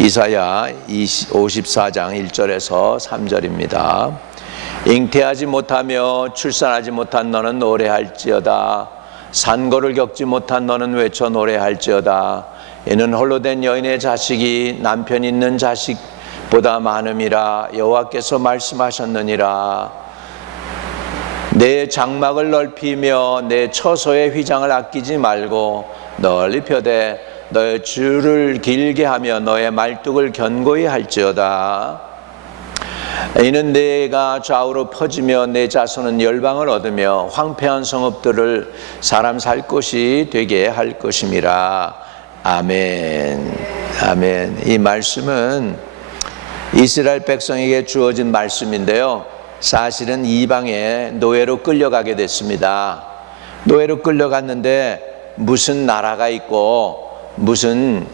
이사야 54장 1절에서 3절입니다. 잉태하지 못하며 출산하지 못한 너는 노래할지어다. 산고를 겪지 못한 너는 외쳐 노래할지어다. 이는 홀로 된 여인의 자식이 남편 있는 자식보다 많음이라 여호와께서 말씀하셨느니라. 내 장막을 넓히며 내 처소의 휘장을 아끼지 말고 널리 펴되 너의 줄을 길게 하며 너의 말뚝을 견고히 할지어다. 이는 내가 좌우로 퍼지며 내 자손은 열방을 얻으며 황폐한 성읍들을 사람 살 곳이 되게 할 것임이라. 아멘. 아멘. 이 말씀은 이스라엘 백성에게 주어진 말씀인데요, 사실은 이방의 노예로 끌려가게 됐습니다. 노예로 끌려갔는데 무슨 나라가 있고 무슨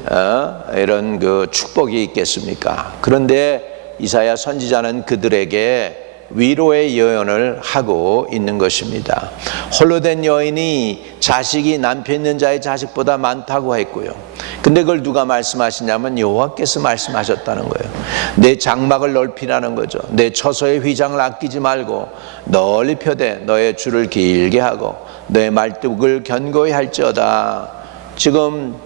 이런 그 축복이 있겠습니까? 그런데 이사야 선지자는 그들에게 위로의 예언을 하고 있는 것입니다. 홀로 된 여인이 자식이 남편 있는 자의 자식보다 많다고 했고요. 근데 그걸 누가 말씀하시냐면 여호와께서 말씀하셨다는 거예요. 내 장막을 넓히라는 거죠. 내 처소의 휘장을 아끼지 말고 널리 펴되 너의 줄을 길게 하고 너의 말뚝을 견고히 할지어다. 지금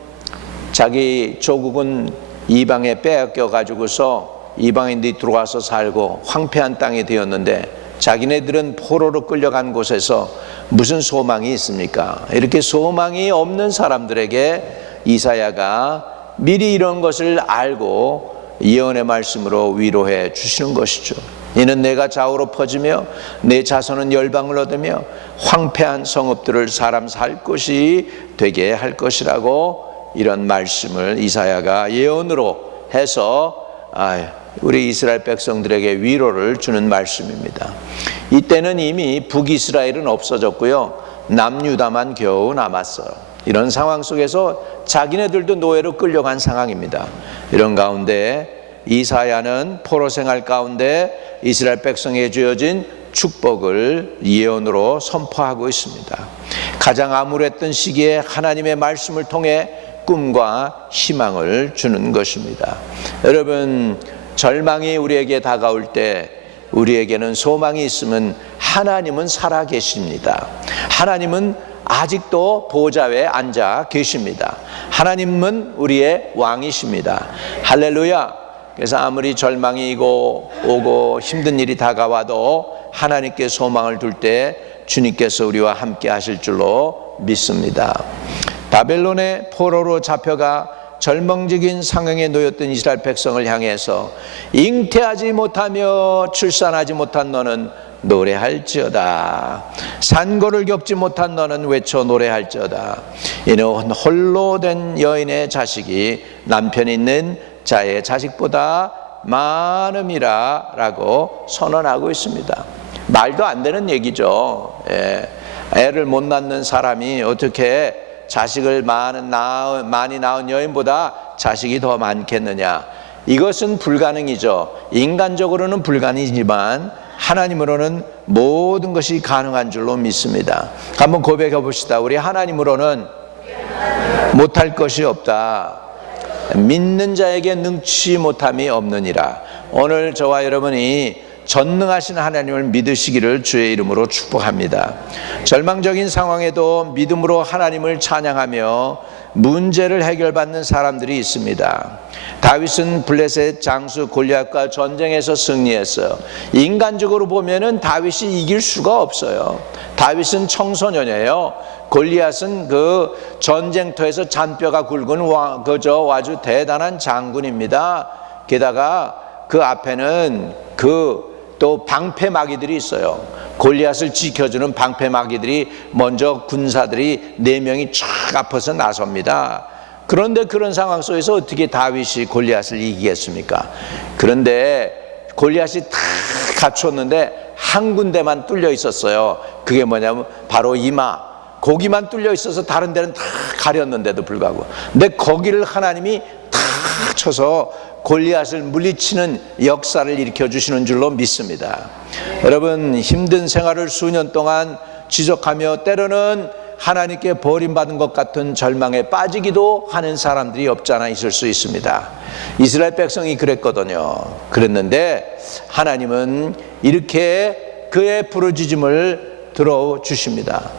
자기 조국은 이방에 빼앗겨 가지고서 이방인들이 들어와서 살고 황폐한 땅이 되었는데 자기네들은 포로로 끌려간 곳에서 무슨 소망이 있습니까? 이렇게 소망이 없는 사람들에게 이사야가 미리 이런 것을 알고 예언의 말씀으로 위로해 주시는 것이죠. 이는 내가 좌우로 퍼지며 내 자손은 열방을 얻으며 황폐한 성읍들을 사람 살 곳이 되게 할 것이라고 이런 말씀을 이사야가 예언으로 해서 우리 이스라엘 백성들에게 위로를 주는 말씀입니다. 이때는 이미 북이스라엘은 없어졌고요, 남유다만 겨우 남았어요. 이런 상황 속에서 자기네들도 노예로 끌려간 상황입니다. 이런 가운데 이사야는 포로 생활 가운데 이스라엘 백성에게 주어진 축복을 예언으로 선포하고 있습니다. 가장 암울했던 시기에 하나님의 말씀을 통해 꿈과 희망을 주는 것입니다. 여러분, 절망이 우리에게 다가올 때 우리에게는 소망이 있으면 하나님은 살아 계십니다. 하나님은 아직도 보좌에 앉아 계십니다. 하나님은 우리의 왕이십니다. 할렐루야. 그래서 아무리 절망이 오고 힘든 일이 다가와도 하나님께 소망을 둘 때 주님께서 우리와 함께 하실 줄로 믿습니다. 바벨론의 포로로 잡혀가 절망적인 상황에 놓였던 이스라엘 백성을 향해서 잉태하지 못하며 출산하지 못한 너는 노래할지어다. 산고를 겪지 못한 너는 외쳐 노래할지어다. 이는 홀로 된 여인의 자식이 남편 있는 자의 자식보다 많음이라 라고 선언하고 있습니다. 말도 안 되는 얘기죠. 애를 못 낳는 사람이 어떻게 자식을 많이 낳은 여인보다 자식이 더 많겠느냐? 이것은 불가능이죠. 인간적으로는 불가능이지만 하나님으로는 모든 것이 가능한 줄로 믿습니다. 한번 고백해 봅시다. 우리 하나님으로는 못할 것이 없다. 믿는 자에게 능치 못함이 없느니라. 오늘 저와 여러분이 전능하신 하나님을 믿으시기를 주의 이름으로 축복합니다. 절망적인 상황에도 믿음으로 하나님을 찬양하며 문제를 해결받는 사람들이 있습니다. 다윗은 블레셋 장수 골리앗과 전쟁에서 승리했어요. 인간적으로 보면은 다윗이 이길 수가 없어요. 다윗은 청소년이에요. 골리앗은 그 전쟁터에서 잔뼈가 굵은 아주 대단한 장군입니다. 게다가 그 앞에는 또 방패마귀들이 있어요. 골리앗을 지켜주는 방패마귀들이 먼저 군사들이 4명이 쫙 앞서서 나섭니다. 그런데 그런 상황 속에서 어떻게 다윗이 골리앗을 이기겠습니까? 그런데 골리앗이 다 갖췄는데 한 군데만 뚫려 있었어요. 그게 뭐냐면 바로 이마, 거기만 뚫려 있어서 다른 데는 다 가렸는데도 불구하고, 근데 거기를 하나님이 다 쳐서 골리앗을 물리치는 역사를 일으켜 주시는 줄로 믿습니다. 여러분, 힘든 생활을 수년 동안 지속하며 때로는 하나님께 버림받은 것 같은 절망에 빠지기도 하는 사람들이 없지 않아 있을 수 있습니다. 이스라엘 백성이 그랬거든요. 그랬는데 하나님은 이렇게 그의 부르짖음을 들어주십니다.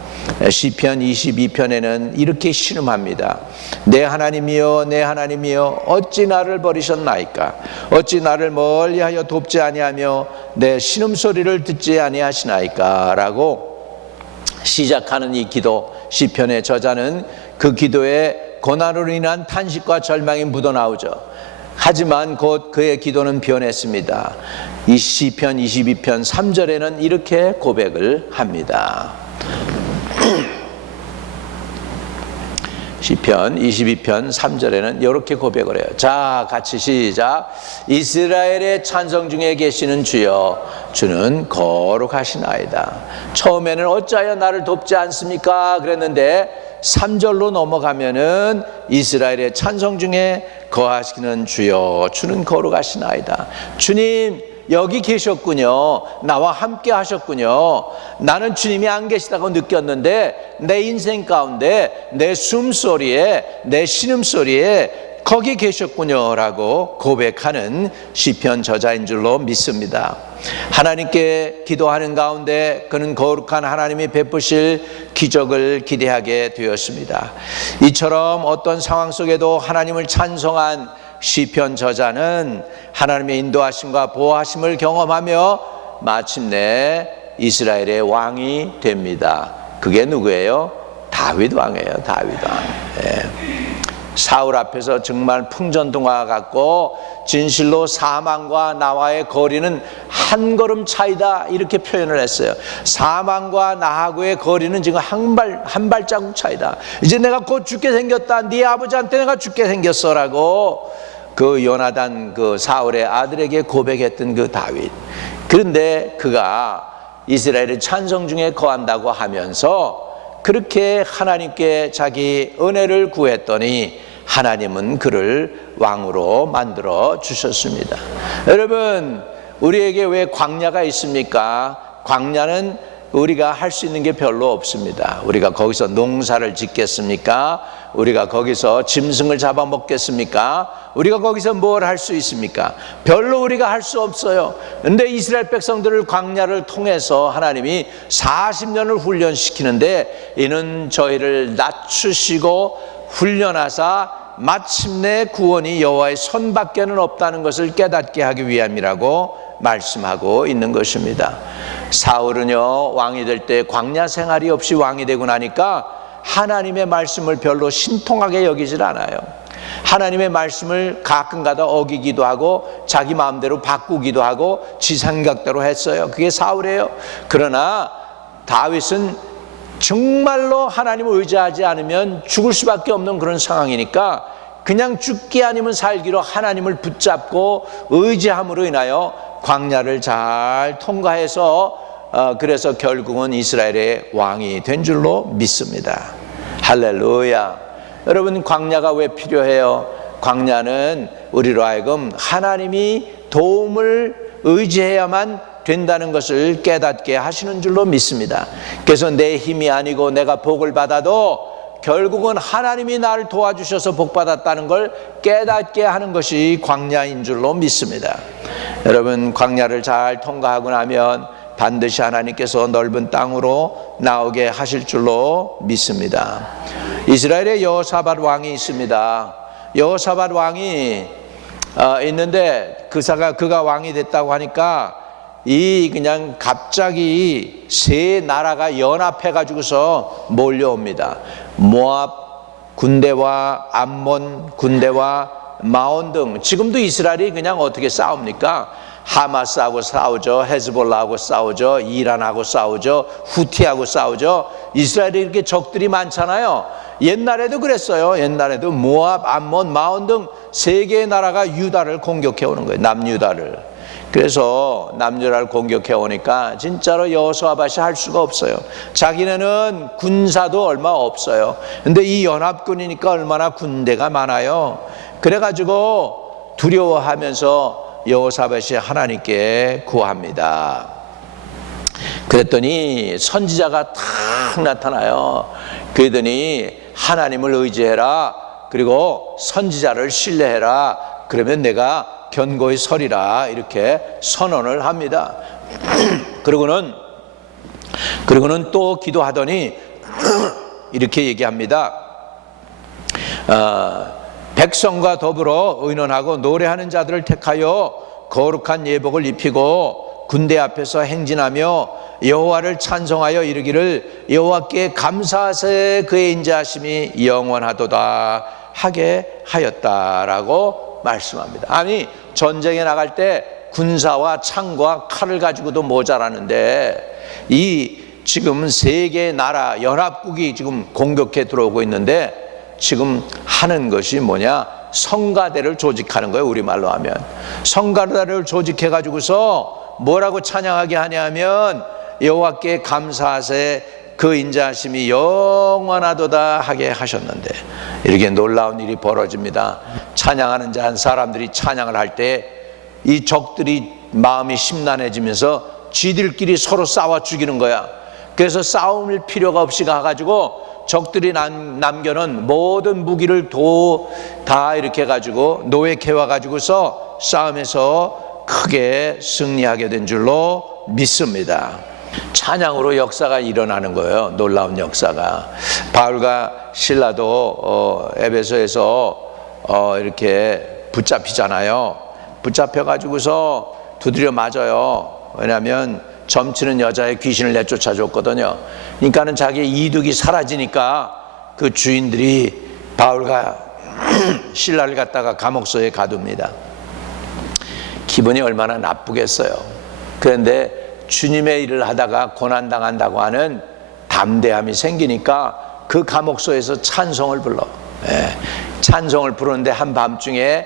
시편 22편에는 이렇게 신음합니다. 내 하나님이여, 내 하나님이여, 어찌 나를 버리셨나이까? 어찌 나를 멀리하여 돕지 아니하며 내 신음소리를 듣지 아니하시나이까? 라고 시작하는 이 기도, 시편의 저자는 그 기도에 고난으로 인한 탄식과 절망이 묻어나오죠. 하지만 곧 그의 기도는 변했습니다. 이 시편 22편 3절에는 이렇게 고백을 합니다. 시편 22편 3절에는 이렇게 고백을 해요. 자, 같이 시작. 이스라엘의 찬성 중에 계시는 주여, 주는 거룩하시나이다. 처음에는 어찌하여 나를 돕지 않습니까? 그랬는데 3절로 넘어가면은 이스라엘의 찬성 중에 거하시는 주여, 주는 거룩하시나이다. 주님 여기 계셨군요. 나와 함께 하셨군요. 나는 주님이 안 계시다고 느꼈는데 내 인생 가운데 내 숨소리에, 내 신음소리에 거기 계셨군요 라고 고백하는 시편 저자인 줄로 믿습니다. 하나님께 기도하는 가운데 그는 거룩한 하나님이 베푸실 기적을 기대하게 되었습니다. 이처럼 어떤 상황 속에도 하나님을 찬송한 시편 저자는 하나님의 인도하심과 보호하심을 경험하며 마침내 이스라엘의 왕이 됩니다. 그게 누구예요? 다윗 왕이에요. 다윗 왕. 사울 앞에서 정말 풍전등화 같고 진실로 사망과 나와의 거리는 한 걸음 차이다 이렇게 표현을 했어요. 사망과 나하고의 거리는 지금 한 발자국 차이다. 이제 내가 곧 죽게 생겼다. 네 아버지한테 내가 죽게 생겼어라고 그 요나단 그 사울의 아들에게 고백했던 그 다윗. 그런데 그가 이스라엘의 찬성 중에 거한다고 하면서 그렇게 하나님께 자기 은혜를 구했더니 하나님은 그를 왕으로 만들어 주셨습니다. 여러분, 우리에게 왜 광야가 있습니까? 광야는 우리가 할 수 있는 게 별로 없습니다. 우리가 거기서 농사를 짓겠습니까? 우리가 거기서 짐승을 잡아먹겠습니까? 우리가 거기서 뭘 할 수 있습니까? 별로 우리가 할 수 없어요. 그런데 이스라엘 백성들을 광야를 통해서 하나님이 40년을 훈련시키는데 이는 저희를 낮추시고 훈련하사 마침내 구원이 여호와의 손밖에는 없다는 것을 깨닫게 하기 위함이라고 말씀하고 있는 것입니다. 사울은요, 왕이 될 때 광야 생활이 없이 왕이 되고 나니까 하나님의 말씀을 별로 신통하게 여기질 않아요. 하나님의 말씀을 가끔가다 어기기도 하고 자기 마음대로 바꾸기도 하고 지 생각대로 했어요. 그게 사울이에요. 그러나 다윗은 정말로 하나님을 의지하지 않으면 죽을 수밖에 없는 그런 상황이니까 그냥 죽기 아니면 살기로 하나님을 붙잡고 의지함으로 인하여 광야를 잘 통과해서 그래서 결국은 이스라엘의 왕이 된 줄로 믿습니다. 할렐루야. 여러분, 광야가 왜 필요해요? 광야는 우리로 하여금 하나님이 도움을 의지해야만 된다는 것을 깨닫게 하시는 줄로 믿습니다. 그래서 내 힘이 아니고 내가 복을 받아도 결국은 하나님이 나를 도와주셔서 복받았다는 걸 깨닫게 하는 것이 광야인 줄로 믿습니다. 여러분, 광야를 잘 통과하고 나면 반드시 하나님께서 넓은 땅으로 나오게 하실 줄로 믿습니다. 이스라엘에 여호사밧 왕이 있습니다. 여호사밧 왕이 있는데 그가 왕이 됐다고 하니까 그냥 갑자기 세 나라가 연합해 가지고서 몰려옵니다. 모압 군대와 암몬 군대와 마온 등. 지금도 이스라엘이 그냥 어떻게 싸웁니까? 하마스하고 싸우죠. 헤즈볼라하고 싸우죠. 이란하고 싸우죠. 후티하고 싸우죠. 이스라엘이 이렇게 적들이 많잖아요. 옛날에도 그랬어요. 옛날에도 모압, 암몬, 마온 등 세 개의 나라가 유다를 공격해 오는 거예요. 남유다를. 그래서 남유다를 공격해 오니까 진짜로 여호수아밧이 할 수가 없어요. 자기네는 군사도 얼마 없어요. 근데 이 연합군이니까 얼마나 군대가 많아요. 그래가지고 두려워하면서 여호사밧이 하나님께 구합니다. 그랬더니 선지자가 탁 나타나요. 그러더니 하나님을 의지해라. 그리고 선지자를 신뢰해라. 그러면 내가 견고히 서리라. 이렇게 선언을 합니다. 그리고는 또 기도하더니 이렇게 얘기합니다. 백성과 더불어 의논하고 노래하는 자들을 택하여 거룩한 예복을 입히고 군대 앞에서 행진하며 여호와를 찬송하여 이르기를 여호와께 감사하세 그의 인자하심이 영원하도다 하게 하였다라고 말씀합니다. 아니, 전쟁에 나갈 때 군사와 창과 칼을 가지고도 모자라는데 이 지금 세계 나라 연합국이 지금 공격해 들어오고 있는데 지금 하는 것이 뭐냐? 성가대를 조직하는 거예요. 우리말로 하면 성가대를 조직해 가지고서 뭐라고 찬양하게 하냐면 여호와께 감사하세 그 인자하심이 영원하도다 하게 하셨는데 이렇게 놀라운 일이 벌어집니다. 찬양하는 자 한 사람들이 찬양을 할 때 이 적들이 마음이 심란해지면서 쥐들끼리 서로 싸워 죽이는 거야. 그래서 싸울 필요가 없이 가가지고 적들이 남겨놓은 모든 무기를 다 이렇게 가지고 노획해와 가지고서 싸움에서 크게 승리하게 된 줄로 믿습니다. 찬양으로 역사가 일어나는 거예요. 놀라운 역사가. 바울과 실라도 에베소에서 이렇게 붙잡히잖아요. 붙잡혀 가지고서 두드려 맞아요. 왜냐하면 점치는 여자의 귀신을 내쫓아줬거든요. 그러니까는 자기의 이득이 사라지니까 그 주인들이 바울과 실라를 갖다가 감옥소에 가둡니다. 기분이 얼마나 나쁘겠어요. 그런데 주님의 일을 하다가 고난당한다고 하는 담대함이 생기니까 그 감옥소에서 찬송을 불러. 찬송을 부르는데 한밤중에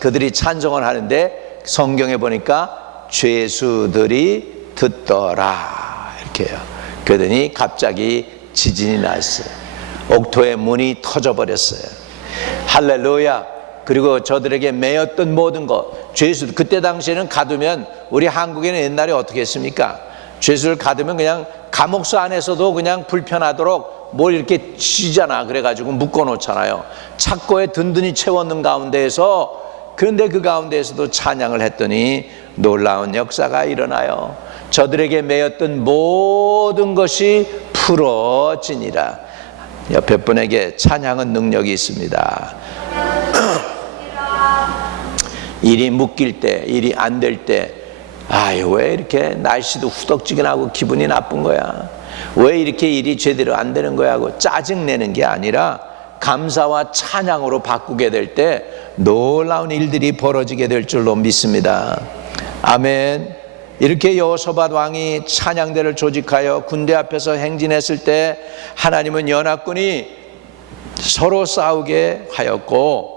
그들이 찬송을 하는데 성경에 보니까 죄수들이 듣더라 이렇게요. 그러더니 갑자기 지진이 났어요. 옥토의 문이 터져버렸어요. 할렐루야. 그리고 저들에게 매였던 모든 것, 죄수, 그때 당시에는 가두면, 우리 한국에는 옛날에 어떻게 했습니까? 죄수를 가두면 그냥 감옥소 안에서도 그냥 불편하도록 뭘 이렇게 치잖아. 그래가지고 묶어놓잖아요. 착고에 든든히 채웠는 가운데에서, 그런데 그 가운데에서도 찬양을 했더니 놀라운 역사가 일어나요. 저들에게 매였던 모든 것이 풀어지니라. 옆에 분에게 찬양은 능력이 있습니다. 일이 묶일 때, 일이 안 될 때, 아유, 왜 이렇게 날씨도 후덕지근하고 기분이 나쁜 거야? 왜 이렇게 일이 제대로 안 되는 거야? 하고 짜증내는 게 아니라 감사와 찬양으로 바꾸게 될 때 놀라운 일들이 벌어지게 될 줄로 믿습니다. 아멘. 이렇게 여호사밧 왕이 찬양대를 조직하여 군대 앞에서 행진했을 때 하나님은 연합군이 서로 싸우게 하였고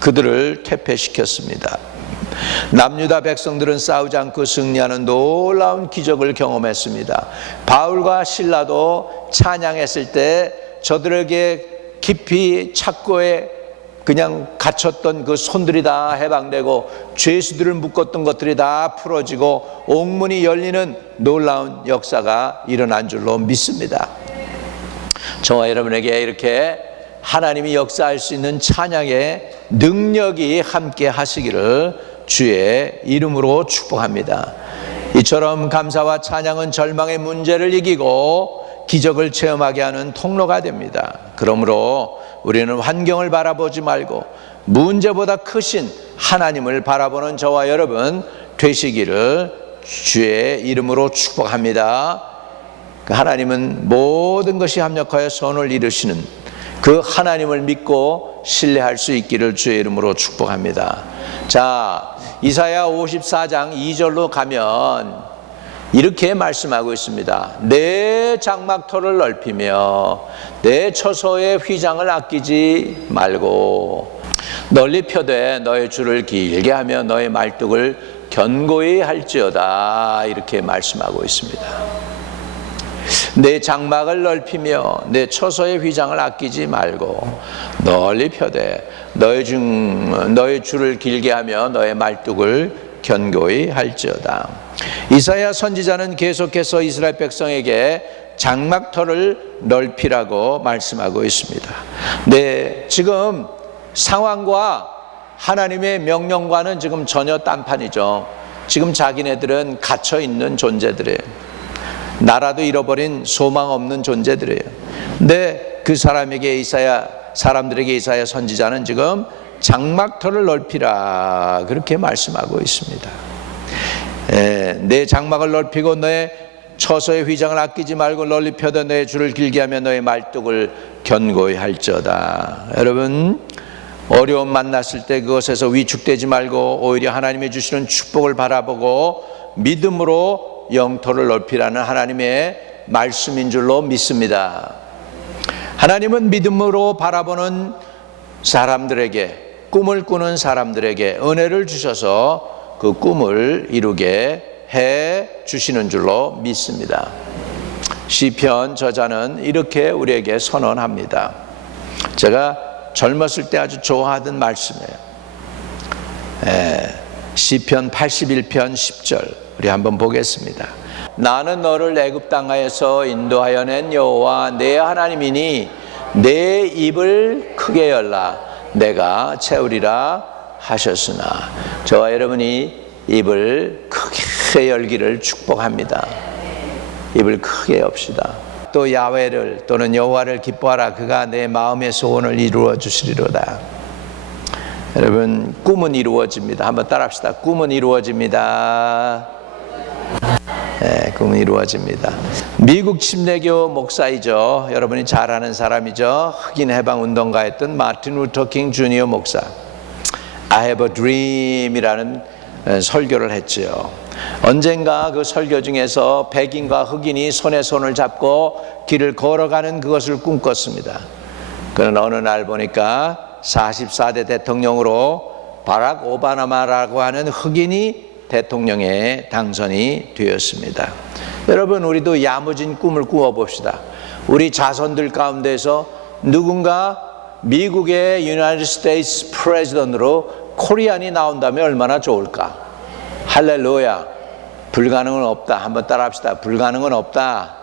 그들을 퇴폐시켰습니다. 남유다 백성들은 싸우지 않고 승리하는 놀라운 기적을 경험했습니다. 바울과 실라도 찬양했을 때 저들에게 깊이 착고에 그냥 갇혔던 그 손들이 다 해방되고 죄수들을 묶었던 것들이 다 풀어지고 옥문이 열리는 놀라운 역사가 일어난 줄로 믿습니다. 저와 여러분에게 이렇게 하나님이 역사할 수 있는 찬양의 능력이 함께 하시기를 주의 이름으로 축복합니다. 이처럼 감사와 찬양은 절망의 문제를 이기고 기적을 체험하게 하는 통로가 됩니다. 그러므로 우리는 환경을 바라보지 말고 문제보다 크신 하나님을 바라보는 저와 여러분 되시기를 주의 이름으로 축복합니다. 하나님은 모든 것이 합력하여 선을 이루시는 그 하나님을 믿고 신뢰할 수 있기를 주의 이름으로 축복합니다. 자, 이사야 54장 2절로 가면 이렇게 말씀하고 있습니다. 내 장막터를 넓히며 내 처소의 휘장을 아끼지 말고 널리 펴되 너의 줄을 길게 하며 너의 말뚝을 견고히 할지어다. 이렇게 말씀하고 있습니다. 내 장막을 넓히며 내 처소의 휘장을 아끼지 말고 널리 펴되 너의 줄을 길게 하며 너의 말뚝을 견고히 할지어다. 이사야 선지자는 계속해서 이스라엘 백성에게 장막터를 넓히라고 말씀하고 있습니다. 네, 지금 상황과 하나님의 명령과는 지금 전혀 딴판이죠. 지금 자기네들은 갇혀 있는 존재들이에요. 나라도 잃어버린 소망 없는 존재들이에요. 근데 그 사람들에게 이사야 선지자는 지금 장막터를 넓히라 그렇게 말씀하고 있습니다. 내 장막을 넓히고 너의 처소의 휘장을 아끼지 말고 널리 펴되 너의 줄을 길게 하며 너의 말뚝을 견고히 할지어다. 여러분, 어려움 만났을 때 그것에서 위축되지 말고 오히려 하나님이 주시는 축복을 바라보고 믿음으로 영토를 넓히라는 하나님의 말씀인 줄로 믿습니다. 하나님은 믿음으로 바라보는 사람들에게, 꿈을 꾸는 사람들에게 은혜를 주셔서 그 꿈을 이루게 해 주시는 줄로 믿습니다. 시편 저자는 이렇게 우리에게 선언합니다. 제가 젊었을 때 아주 좋아하던 말씀이에요. 시편 81편 10절 우리 한번 보겠습니다. 나는 너를 애굽 땅에서 인도하여 낸 여호와 내 하나님이니 내 입을 크게 열라 내가 채우리라 하셨으나. 저와 여러분이 입을 크게 열기를 축복합니다. 입을 크게 엽시다. 또 야훼를 또는 여호와를 기뻐하라 그가 내 마음의 소원을 이루어 주시리로다. 여러분, 꿈은 이루어집니다. 한번 따라합시다. 꿈은 이루어집니다. 네, 꿈은 이루어집니다. 미국 침례교 목사이죠. 여러분이 잘 아는 사람이죠. 흑인 해방 운동가였던 마틴 루터 킹 주니어 목사. I have a dream이라는 설교를 했지요. 언젠가 그 설교 중에서 백인과 흑인이 손에 손을 잡고 길을 걸어가는 그것을 꿈꿨습니다. 그러나 어느 날 보니까 44대 대통령으로 바락 오바마라고 하는 흑인이 대통령에 당선이 되었습니다. 여러분, 우리도 야무진 꿈을 꾸어봅시다. 우리 자손들 가운데서 누군가 미국의 유나이티드 스테이츠 프레지던트로 코리안이 나온다면 얼마나 좋을까? 할렐루야. 불가능은 없다. 한번 따라합시다. 불가능은 없다.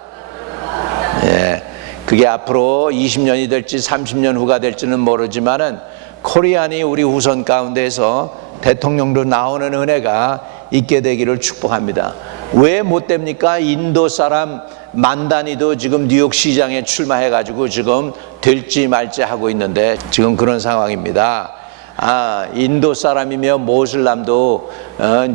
예, 그게 앞으로 20년이 될지 30년 후가 될지는 모르지만은 코리안이 우리 후손 가운데서 대통령도 나오는 은혜가 있게 되기를 축복합니다. 왜 못 됩니까? 인도 사람 만다니도 지금 뉴욕 시장에 출마해가지고 지금 될지 말지 하고 있는데 지금 그런 상황입니다. 인도 사람이며 모슬람도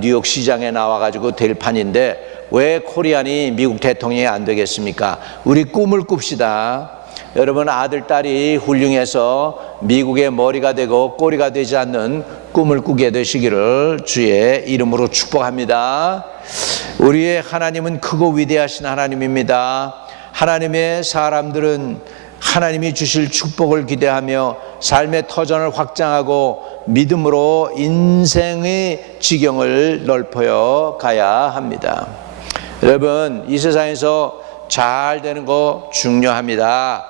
뉴욕 시장에 나와가지고 될 판인데 왜 코리안이 미국 대통령이 안 되겠습니까? 우리 꿈을 꿉시다. 여러분, 아들, 딸이 훌륭해서 미국의 머리가 되고 꼬리가 되지 않는 꿈을 꾸게 되시기를 주의 이름으로 축복합니다. 우리의 하나님은 크고 위대하신 하나님입니다. 하나님의 사람들은 하나님이 주실 축복을 기대하며 삶의 터전을 확장하고 믿음으로 인생의 지경을 넓혀 가야 합니다. 여러분, 이 세상에서 잘 되는 거 중요합니다.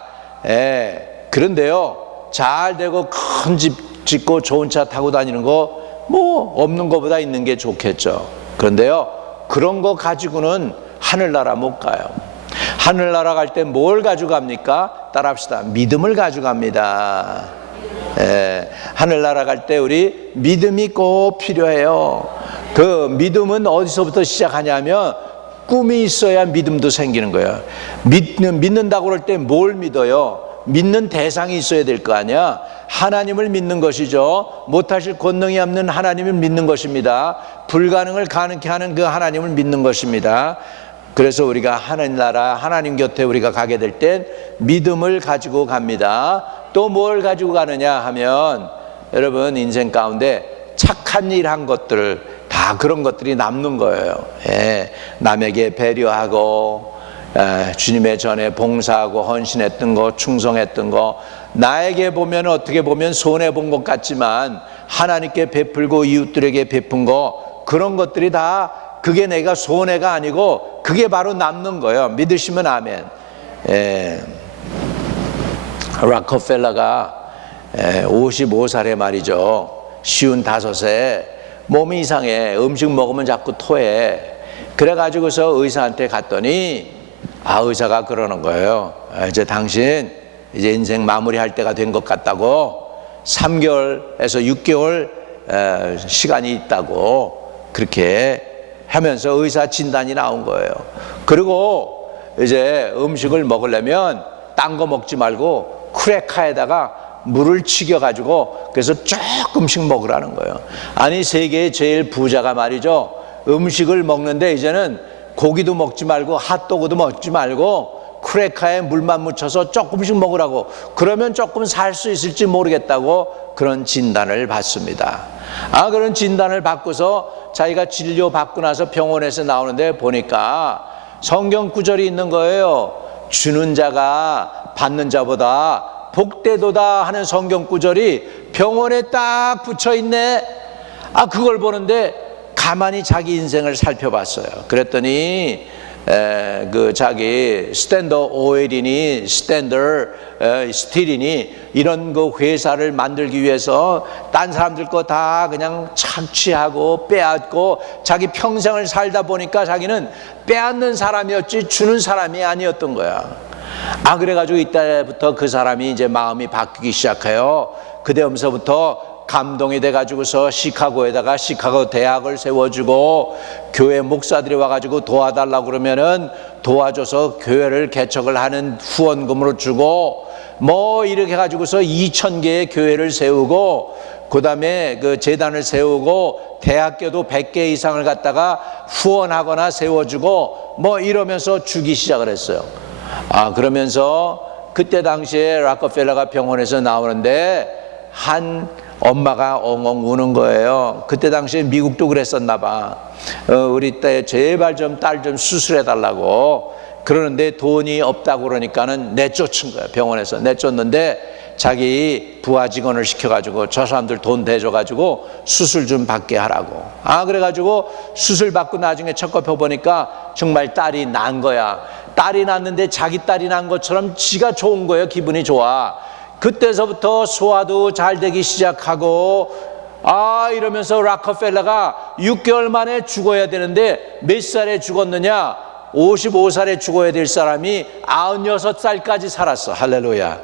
그런데요, 잘 되고 큰 집 짓고 좋은 차 타고 다니는 거 뭐 없는 것보다 있는 게 좋겠죠. 그런데요, 그런 거 가지고는 하늘나라 못 가요. 하늘나라 갈 때 뭘 가져갑니까? 따라합시다. 믿음을 가져갑니다. 하늘나라 갈 때 우리 믿음이 꼭 필요해요. 그 믿음은 어디서부터 시작하냐면 꿈이 있어야 믿음도 생기는 거예요. 믿는다고 그럴 때 뭘 믿어요? 믿는 대상이 있어야 될 거 아니야. 하나님을 믿는 것이죠. 못하실 권능이 없는 하나님을 믿는 것입니다. 불가능을 가능케 하는 그 하나님을 믿는 것입니다. 그래서 우리가 하늘나라 하나님 곁에 우리가 가게 될 땐 믿음을 가지고 갑니다. 또 뭘 가지고 가느냐 하면 여러분, 인생 가운데 착한 일 한 것들, 다 그런 것들이 남는 거예요. 남에게 배려하고 주님의 전에 봉사하고 헌신했던 거, 충성했던 거, 나에게 보면 어떻게 보면 손해본 것 같지만 하나님께 베풀고 이웃들에게 베푼 거, 그런 것들이 다 그게 내가 손해가 아니고 그게 바로 남는 거예요. 믿으시면 아멘. 락커펠러가 55살에 말이죠, 55에 몸이 이상해. 음식 먹으면 자꾸 토해. 그래가지고서 의사한테 갔더니 의사가 그러는 거예요. 이제 당신 이제 인생 마무리할 때가 된 것 같다고, 3개월에서 6개월 시간이 있다고 그렇게 하면서 의사 진단이 나온 거예요. 그리고 이제 음식을 먹으려면 딴 거 먹지 말고 크레카에다가 물을 치겨가지고 그래서 조금씩 먹으라는 거예요. 아니, 세계의 제일 부자가 말이죠, 음식을 먹는데 이제는 고기도 먹지 말고 핫도그도 먹지 말고 크레카에 물만 묻혀서 조금씩 먹으라고, 그러면 조금 살 수 있을지 모르겠다고 그런 진단을 받습니다. 그런 진단을 받고서 자기가 진료 받고 나서 병원에서 나오는데 보니까 성경 구절이 있는 거예요. 주는 자가 받는 자보다 복되도다 하는 성경 구절이 병원에 딱 붙여 있네. 그걸 보는데 가만히 자기 인생을 살펴봤어요. 그랬더니 그 자기 스탠더 오일이니 스탠더 스틸이니 이런 그 회사를 만들기 위해서 딴 사람들 거 다 그냥 착취하고 빼앗고 자기 평생을 살다 보니까 자기는 빼앗는 사람이었지 주는 사람이 아니었던 거야. 그래가지고 이때부터 그 사람이 이제 마음이 바뀌기 시작해요. 그다음서부터 감동이 돼가지고서 시카고에다가 시카고 대학을 세워주고 교회 목사들이 와가지고 도와달라고 그러면은 도와줘서 교회를 개척을 하는 후원금으로 주고 뭐 이렇게 해가지고서 2,000개의 교회를 세우고 그 다음에 그 재단을 세우고 대학교도 100개 이상을 갖다가 후원하거나 세워주고 뭐 이러면서 주기 시작을 했어요. 그러면서 그때 당시에 락커펠러가 병원에서 나오는데 한 엄마가 엉엉 우는 거예요. 그때 당시에 미국도 그랬었나 봐. 우리 딸 제발 좀 딸 좀 수술해 달라고 그러는데 돈이 없다고 그러니까는 내쫓은 거예요. 병원에서 내쫓는데 자기 부하 직원을 시켜가지고 저 사람들 돈 대줘가지고 수술 좀 받게 하라고. 그래가지고 수술 받고 나중에 척겁해 보니까 정말 딸이 난 거야. 딸이 났는데 자기 딸이 난 것처럼 지가 좋은 거예요. 기분이 좋아. 그때서부터 소화도 잘 되기 시작하고 이러면서 락커펠러가 6개월 만에 죽어야 되는데 몇 살에 죽었느냐? 55살에 죽어야 될 사람이 96살까지 살았어. 할렐루야.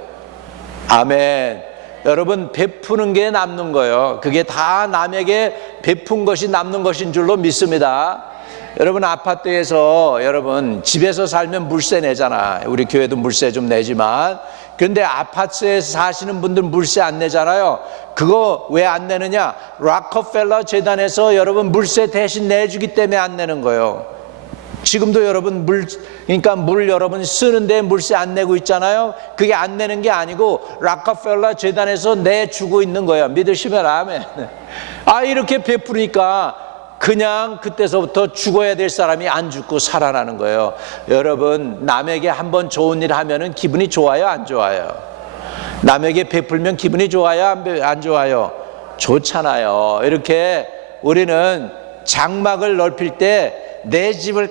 아멘. 여러분, 베푸는 게 남는 거예요. 그게 다 남에게 베푼 것이 남는 것인 줄로 믿습니다. 여러분, 아파트에서 여러분 집에서 살면 물세 내잖아. 우리 교회도 물세 좀 내지만, 그런데 아파트에 사시는 분들 물세 안 내잖아요. 그거 왜 안 내느냐? 락커펠러 재단에서 여러분 물세 대신 내주기 때문에 안 내는 거예요. 지금도 여러분 그러니까 물 여러분 쓰는데 물세 안 내고 있잖아요. 그게 안 내는 게 아니고 락커펠러 재단에서 내주고 있는 거예요. 믿으시면 아멘. 이렇게 베푸니까 그냥 그때서부터 죽어야 될 사람이 안 죽고 살아나는 거예요. 여러분, 남에게 한번 좋은 일 하면은 기분이 좋아요, 안 좋아요? 남에게 베풀면 기분이 좋아요, 안 좋아요? 좋잖아요. 이렇게 우리는 장막을 넓힐 때 내 집을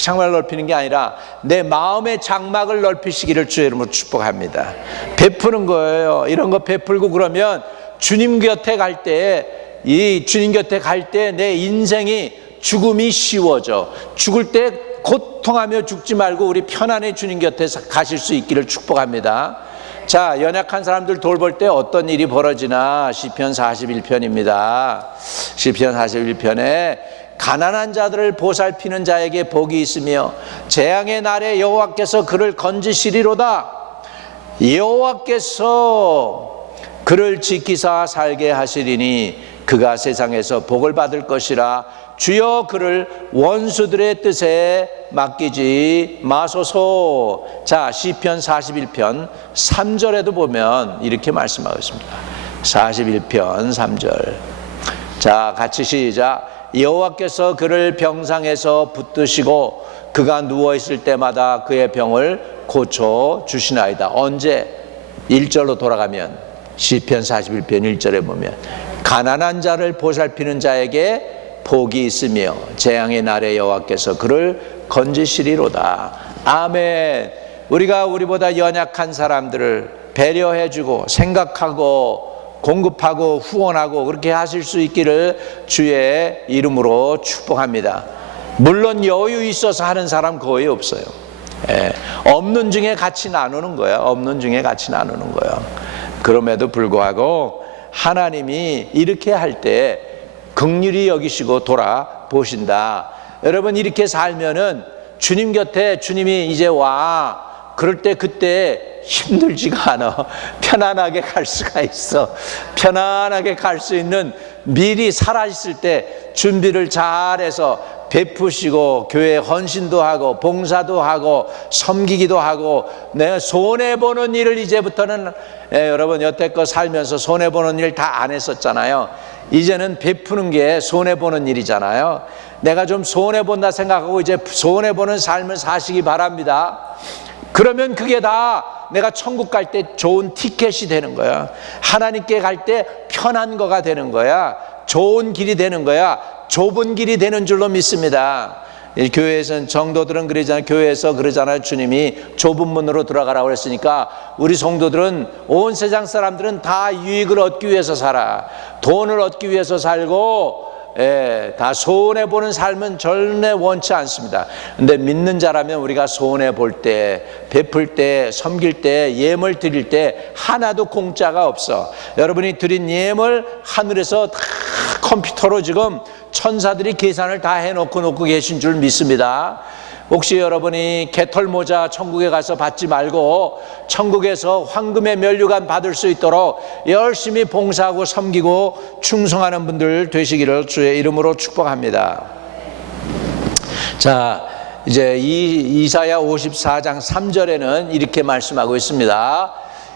장막을 넓히는 게 아니라 내 마음의 장막을 넓히시기를 주의 이름으로 축복합니다. 베푸는 거예요. 이런 거 베풀고 그러면 주님 곁에 갈 때, 주님 곁에 갈 때 내 인생이 죽음이 쉬워져. 죽을 때 고통하며 죽지 말고 우리 편안히 주님 곁에 가실 수 있기를 축복합니다. 자, 연약한 사람들 돌볼 때 어떤 일이 벌어지나? 시편 41편입니다. 시편 41편에 가난한 자들을 보살피는 자에게 복이 있으며 재앙의 날에 여호와께서 그를 건지시리로다. 여호와께서 그를 지키사 살게 하시리니 그가 세상에서 복을 받을 것이라. 주여 그를 원수들의 뜻에 맡기지 마소서. 자, 시편 41편 3절에도 보면 이렇게 말씀하고 있습니다. 41편 3절. 자, 같이 시작. 여호와께서 그를 병상에서 붙드시고 그가 누워있을 때마다 그의 병을 고쳐주시나이다. 언제? 1절로 돌아가면 시편 41편 1절에 보면 가난한 자를 보살피는 자에게 복이 있으며 재앙의 날에 여호와께서 그를 건지시리로다. 아멘. 우리가 우리보다 연약한 사람들을 배려해주고 생각하고 공급하고 후원하고 그렇게 하실 수 있기를 주의 이름으로 축복합니다. 물론 여유 있어서 하는 사람 거의 없어요. 없는 중에 같이 나누는 거야. 없는 중에 같이 나누는 거야. 그럼에도 불구하고 하나님이 이렇게 할 때 긍휼히 여기시고 돌아보신다. 여러분 이렇게 살면은 주님 곁에 주님이 이제 와. 그럴 때 그때 힘들지가 않아. 편안하게 갈 수가 있어. 편안하게 갈 수 있는 미리 살아있을 때 준비를 잘해서 베푸시고 교회 헌신도 하고 봉사도 하고 섬기기도 하고 내가 손해보는 일을 이제부터는 여러분 여태껏 살면서 손해보는 일 다 안 했었잖아요. 이제는 베푸는 게 손해보는 일이잖아요. 내가 좀 손해본다 생각하고 이제 손해보는 삶을 사시기 바랍니다. 그러면 그게 다 내가 천국 갈 때 좋은 티켓이 되는 거야. 하나님께 갈 때 편한 거가 되는 거야. 좋은 길이 되는 거야. 좁은 길이 되는 줄로 믿습니다. 교회에서는 정도들은 그러잖아요. 교회에서 그러잖아요. 주님이 좁은 문으로 들어가라고 그랬으니까 우리 성도들은 온 세상 사람들은 다 유익을 얻기 위해서 살아. 돈을 얻기 위해서 살고 다 손해보는 삶은 전혀 원치 않습니다. 근데 믿는 자라면 우리가 손해볼 때, 베풀 때, 섬길 때, 예물 드릴 때 하나도 공짜가 없어. 여러분이 드린 예물 하늘에서 다 컴퓨터로 지금 천사들이 계산을 다 해놓고 계신 줄 믿습니다. 혹시 여러분이 개털모자 천국에 가서 받지 말고 천국에서 황금의 면류관 받을 수 있도록 열심히 봉사하고 섬기고 충성하는 분들 되시기를 주의 이름으로 축복합니다. 자, 이제 이사야 54장 3절에는 이렇게 말씀하고 있습니다.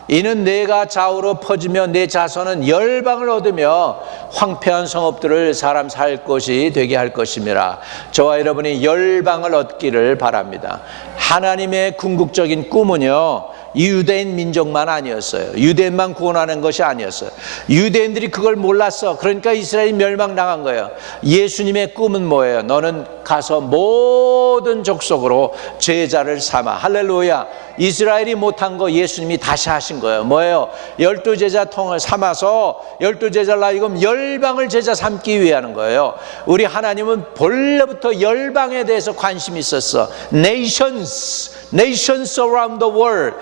이는 내가 좌우로 퍼지며 내 자손은 열방을 얻으며 황폐한 성읍들을 사람 살 곳이 되게 할 것임이라. 저와 여러분이 열방을 얻기를 바랍니다. 하나님의 궁극적인 꿈은요, 유대인 민족만 아니었어요. 유대인만 구원하는 것이 아니었어요. 유대인들이 그걸 몰랐어. 그러니까 이스라엘이 멸망당한 거예요. 예수님의 꿈은 뭐예요? 너는 가서 모든 족속으로 제자를 삼아. 할렐루야. 이스라엘이 못한 거 예수님이 다시 하신 거예요. 뭐예요? 12제자 통을 삼아서 12제자를 하여금 열방을 제자 삼기 위해 하는 거예요. 우리 하나님은 본래부터 열방에 대해서 관심이 있었어. Nations around the world.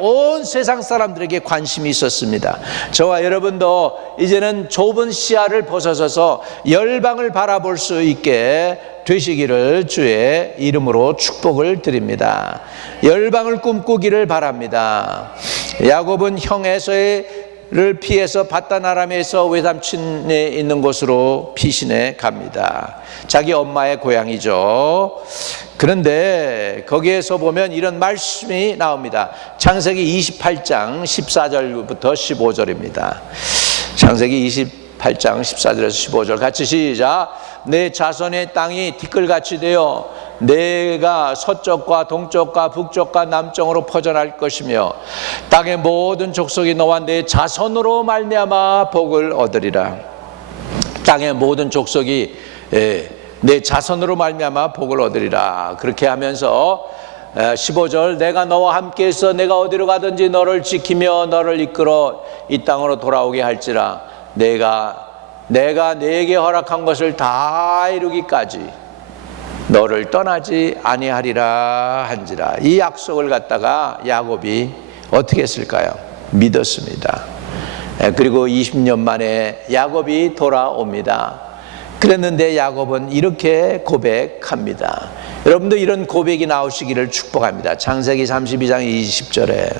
온 세상 사람들에게 관심이 있었습니다. 저와 여러분도 이제는 좁은 시야를 벗어서서 열방을 바라볼 수 있게 되시기를 주의 이름으로 축복을 드립니다. 열방을 꿈꾸기를 바랍니다. 야곱은 형 에서를 피해서 바단 아람에서 외삼촌에 있는 곳으로 피신해 갑니다. 자기 엄마의 고향이죠. 그런데 거기에서 보면 이런 말씀이 나옵니다. 창세기 28장 14절부터 15절입니다. 창세기 28장 14절에서 15절 같이 시작. 내 자손의 땅이 티끌같이 되어 내가 서쪽과 동쪽과 북쪽과 남쪽으로 퍼져날 것이며 땅의 모든 족속이 너와 내 자손으로 말미암아 복을 얻으리라. 땅의 모든 족속이 내 자손으로 말미암아 복을 얻으리라. 그렇게 하면서 15절 내가 너와 함께 있어 내가 어디로 가든지 너를 지키며 너를 이끌어 이 땅으로 돌아오게 할지라. 내가 네게 허락한 것을 다 이루기까지 너를 떠나지 아니하리라 한지라. 이 약속을 갖다가 야곱이 어떻게 했을까요? 믿었습니다. 그리고 20년 만에 야곱이 돌아옵니다. 그랬는데 야곱은 이렇게 고백합니다. 여러분도 이런 고백이 나오시기를 축복합니다. 창세기 32장 20절에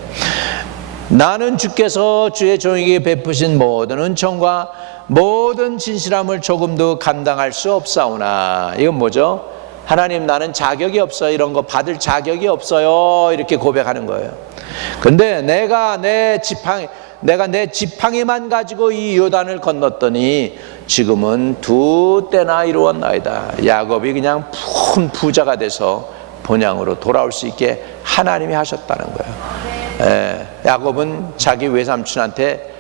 나는 주께서 주의 종에게 베푸신 모든 은총과 모든 진실함을 조금도 감당할 수 없사오나. 이건 뭐죠? 하나님 나는 자격이 없어요. 이런 거 받을 자격이 없어요. 이렇게 고백하는 거예요. 근데 내가 내 지팡이만 가지고 이 요단을 건넜더니 지금은 2때나 이루었나이다. 야곱이 그냥 큰 부자가 돼서 본향으로 돌아올 수 있게 하나님이 하셨다는 거예요. 야곱은 자기 외삼촌한테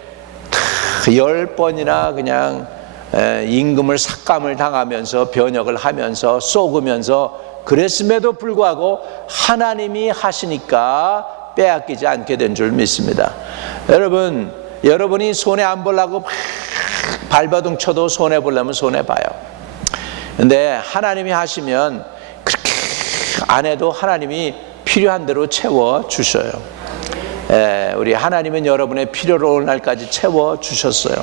10번이나 그냥 임금을 삭감을 당하면서 변역을 하면서 쏘으면서 그랬음에도 불구하고 하나님이 하시니까 빼앗기지 않게 된 줄 믿습니다. 여러분이 손해 안 보려고 막 발버둥 쳐도 손해 보려면 손해 봐요. 근데 하나님이 하시면 그렇게 안 해도 하나님이 필요한 대로 채워 주셔요. 우리 하나님은 여러분의 필요로 올 날까지 채워 주셨어요.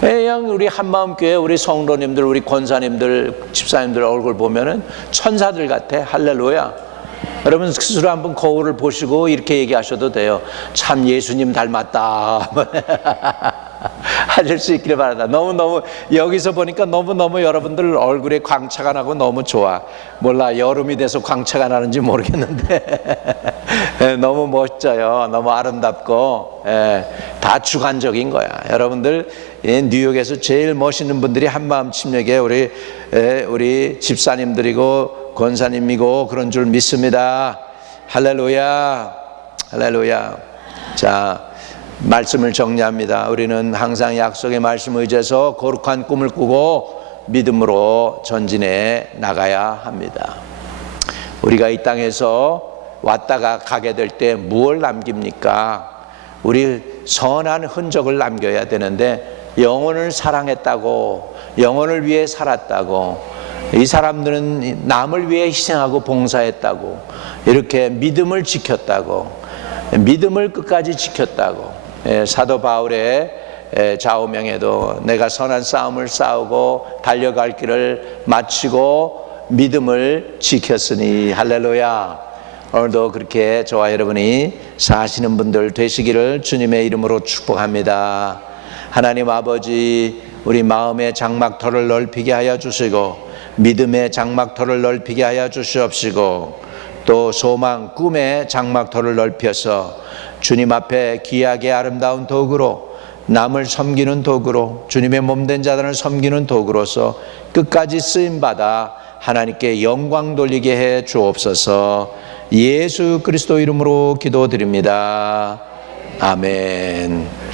그냥 우리 한마음교회 우리 성도님들, 우리 권사님들, 집사님들 얼굴 보면은 천사들 같아. 할렐루야. 여러분 스스로 한번 거울을 보시고 이렇게 얘기하셔도 돼요. 참 예수님 닮았다. 하실 수 있기를 바란다. 너무너무 여기서 보니까 너무너무 여러분들 얼굴에 광채가 나고 너무 좋아. 몰라 여름이 돼서 광채가 나는지 모르겠는데 너무 멋져요. 너무 아름답고 다 주관적인 거야. 여러분들 뉴욕에서 제일 멋있는 분들이 한마음 침략에 우리 집사님들이고 권사님이고 그런 줄 믿습니다. 할렐루야. 할렐루야. 자, 말씀을 정리합니다. 우리는 항상 약속의 말씀을 의지해서 거룩한 꿈을 꾸고 믿음으로 전진해 나가야 합니다. 우리가 이 땅에서 왔다가 가게 될 때 무엇을 남깁니까? 우리 선한 흔적을 남겨야 되는데 영혼을 사랑했다고, 영혼을 위해 살았다고, 이 사람들은 남을 위해 희생하고 봉사했다고, 이렇게 믿음을 지켰다고, 믿음을 끝까지 지켰다고. 사도 바울의 좌우명에도 내가 선한 싸움을 싸우고 달려갈 길을 마치고 믿음을 지켰으니 할렐루야. 오늘도 그렇게 저와 여러분이 사시는 분들 되시기를 주님의 이름으로 축복합니다. 하나님 아버지, 우리 마음의 장막터를 넓히게 하여 주시고 믿음의 장막터를 넓히게 하여 주시옵시고 또 소망, 꿈의 장막터를 넓혀서 주님 앞에 귀하게 아름다운 도구로, 남을 섬기는 도구로, 주님의 몸된 자들을 섬기는 도구로서 끝까지 쓰임받아 하나님께 영광 돌리게 해 주옵소서. 예수 그리스도 이름으로 기도드립니다. 아멘.